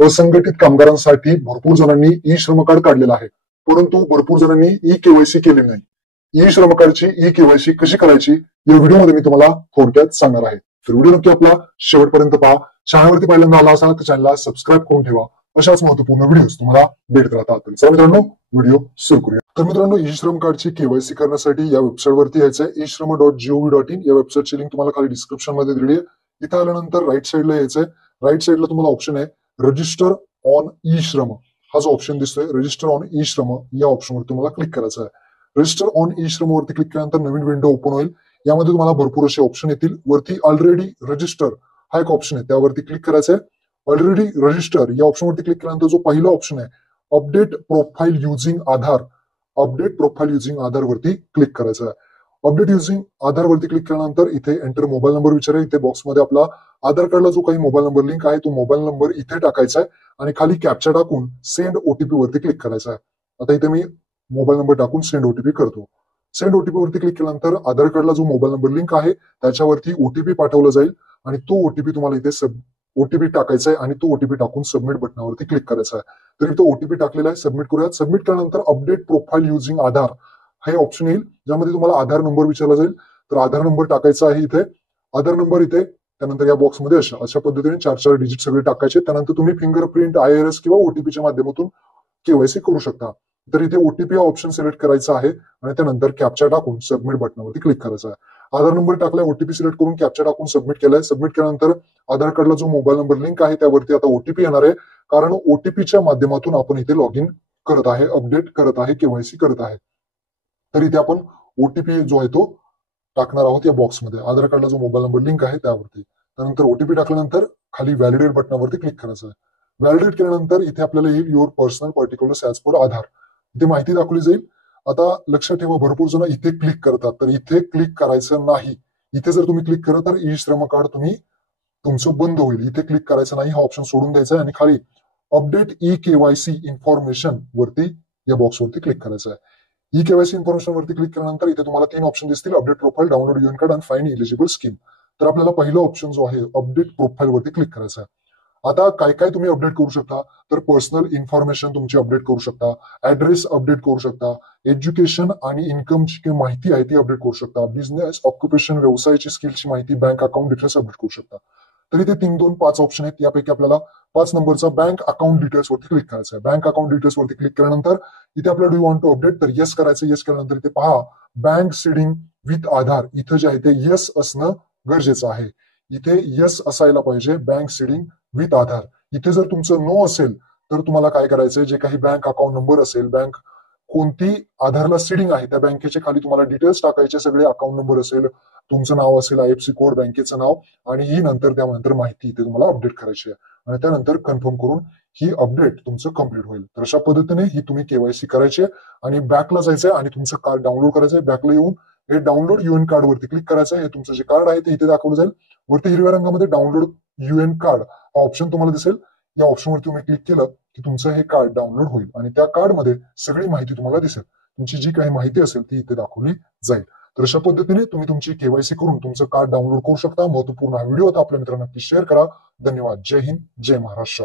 असंघटित कामगारांसाठी भरपूर जणांनी ई श्रम कार्ड काढलेलं आहे, परंतु भरपूर जणांनी ई केवायसी केली नाही. ई श्रम कार्डची ई केवायसी कशी करायची या व्हिडिओमध्ये मी तुम्हाला थोडक्यात सांगणार आहे. तर व्हिडिओ नक्की आपला शेवटपर्यंत पहा. चॅनलवरती पहिल्यांदा आला असाल तर चॅनलला सबस्क्राईब करून ठेवा. अशाच महत्वपूर्ण व्हिडिओज तुम्हाला भेटत राहतात. तर मित्रांनो व्हिडिओ सुरू करूया. तर मित्रांनो ई श्रम कार्डची केवायसी करण्यासाठी या वेबसाईटवरती यायचं आहे. eShram.gov.in या वेबसाईटची लिंक तुम्हाला खाली डिस्क्रिप्शन मध्ये दिली आहे. इथं आल्यानंतर राईट साईडला यायचंय. राईट साईडला तुम्हाला ऑप्शन आहे रजिस्टर ऑन ई श्रम. हा जो ऑप्शन दिसतोय रजिस्टर ऑन ई श्रम या ऑप्शनवर तुम्हाला क्लिक करायचं आहे. रजिस्टर ऑन ई श्रम वरती क्लिक केल्यानंतर नवीन विंडो ओपन होईल. यामध्ये तुम्हाला भरपूर असे ऑप्शन येतील. वरती ऑलरेडी रजिस्टर हा एक ऑप्शन आहे, त्यावरती क्लिक करायचं आहे. ऑलरेडी रजिस्टर या ऑप्शनवरती क्लिक केल्यानंतर जो पहिला ऑप्शन आहे अपडेट प्रोफाईल युझिंग आधार, अपडेट प्रोफाईल युझिंग आधार वरती क्लिक करायचं आहे. अपडेट युझिंग आधार वरती क्लिक केल्यानंतर इथे एंटर मोबाईल नंबर विचारेल. इथे बॉक्समध्ये आपला आधार कार्डला जो काही मोबाईल नंबर लिंक आहे तो मोबाईल नंबर इथे टाकायचा आहे आणि खाली कॅप्चा टाकून सेंड ओटीपी वरती क्लिक करायचा आहे. आता इथे मी मोबाईल नंबर टाकून सेंड ओटीपी करतो. सेंड ओटीपी वरती क्लिक केल्यानंतर आधार कार्डला जो मोबाईल नंबर लिंक आहे त्याच्यावरती ओटीपी पाठवला जाईल आणि तो ओटीपी तुम्हाला इथे ओटीपी टाकायचा आहे आणि तो ओटीपी टाकून सबमिट बटनावरती क्लिक करायचा आहे. तर इथे ओटीपी टाकलेला आहे, सबमिट करूयात. सबमिट केल्यानंतर अपडेट प्रोफाईल युझिंग आधार हे ऑप्शन येईल, ज्यामध्ये तुम्हाला आधार नंबर विचारला जाईल. तर आधार नंबर टाकायचा आहे इथे. आधार नंबर इथे त्यानंतर या बॉक्समध्ये अशा पद्धतीने 4 डिजिट सगळे टाकायचे. त्यानंतर तुम्ही फिंगरप्रिंट, IRS किंवा ओटीपीच्या माध्यमातून केवायसी करू शकता. तर इथे ओटीपी हा ऑप्शन सिलेक्ट करायचा आहे आणि त्यानंतर कॅप्चा टाकून सबमिट बटनावरती क्लिक करायचा आहे. आधार नंबर टाकलाय, ओटीपी सिलेक्ट करून कॅप्चा टाकून सबमिट केलाय. सबमिट केल्यानंतर आधार कार्डला जो मोबाईल नंबर लिंक आहे त्यावरती आता ओटीपी येणार आहे, कारण ओटीपीच्या माध्यमातून आपण इथे लॉग इन करत आहे, अपडेट करत आहे, केवायसी करत आहे. तर इथे आपण ओटीपी जो आहे तो टाकणार आहोत या बॉक्समध्ये. आधार कार्डला जो मोबाईल नंबर लिंक आहे त्यावरती. त्यानंतर ओटीपी टाकल्यानंतर खाली व्हॅलिडेट बटनावरती क्लिक करायचं आहे. व्हॅलिडेट केल्यानंतर इथे आपल्याला येईल your personal particulars as per Aadhaar. इथे माहिती दाखवली जाईल. आता लक्षात ठेवा भरपूर जण इथे क्लिक करतात, तर इथे क्लिक करायचं नाही. इथे जर तुम्ही क्लिक करत तर ई श्रम कार्ड तुमचं बंद होईल. इथे क्लिक करायचं नाही, हा ऑप्शन सोडून द्यायचा आहे आणि खाली अपडेट ई केवायसी इन्फॉर्मेशन वरती या बॉक्सवरती क्लिक करायचं आहे. ई केवायसी इन्फॉर्मेशन वरती क्लिक केल्यानंतर इथे तुम्हाला 3 ऑप्शन दिसतील, update profile, download UAN card आणि फाइंड एलिजिबल स्कीम. तर आपल्याला पहिला ऑप्शन जो आहे अपडेट प्रोफाईल वरती क्लिक करायचा आहे. आता काय काय तुम्ही अपडेट करू शकता, तर पर्सनल इन्फॉर्मेशन तुमची अपडेट करू शकता, ऍड्रेस अपडेट करू शकता, एज्युकेशन आणि इन्कमची माहिती आहे ती अपडेट करू शकता, बिझनेस, ऑक्युपेशन, व्यवसायाची स्किलची माहिती, बँक अकाउंट डिटेल्स अपडेट करू शकता. तर इथे 3, 2, 5 ऑप्शन आहेत. यापैकी आपल्याला 5 नंबरचा बँक अकाउंट डिटेल्स वरती क्लिक करायचं आहे. बँक अकाउंट डिटेल्स वरती क्लिक केल्यानंतर इथे आपल्याला डू वॉन्ट टू अपडेट, तर येस करायचं. येस केल्यानंतर इथे पहा बँक सीडिंग विथ आधार, इथं जे आहे ते येस असणं गरजेचं आहे. इथे येस असायला पाहिजे, बँक सीडिंग विथ आधार. इथे जर तुमचं नो असेल तर तुम्हाला काय करायचंय, जे काही बँक अकाउंट नंबर असेल, बँक कोणती आधारला सीडिंग आहे त्या बँकेचे खाली तुम्हाला डिटेल्स टाकायचे, सगळे अकाउंट नंबर असेल, तुमचं नाव असेल, IFSC कोड, बँकेचं नाव आणि ही नंतर त्यानंतर माहिती इथे तुम्हाला अपडेट करायची आहे आणि त्यानंतर कन्फर्म करून ही अपडेट तुमचं कम्प्लीट होईल. तर अशा पद्धतीने ही तुम्ही केवायसी करायची आहे आणि बॅकला जायचंय आणि तुमचं कार्ड डाउनलोड करायचंय. बॅकला येऊन हे डाउनलोड युएन कार्ड वरती क्लिक करायचं आहे. हे तुमचं जे कार्ड आहे ते इथे दाखवलं जाईल. वरती हिरव्या रंगामध्ये डाउनलोड युएन कार्ड हा ऑप्शन तुम्हाला दिसेल. या ऑप्शनवरती तुम्ही क्लिक केलं की तुमचं हे कार्ड डाउनलोड होईल आणि त्या कार्डमध्ये सगळी माहिती तुम्हाला दिसेल. तुमची जी काही माहिती असेल ती इथे दाखवली जाईल. तर अशा पद्धतीने तुम्ही तुमची केवायसी करून तुमचं कार्ड डाउनलोड करू शकता. महत्वपूर्ण हा व्हिडिओ होता, आपल्या मित्रांना नक्की शेअर करा. धन्यवाद. जय हिंद, जय महाराष्ट्र.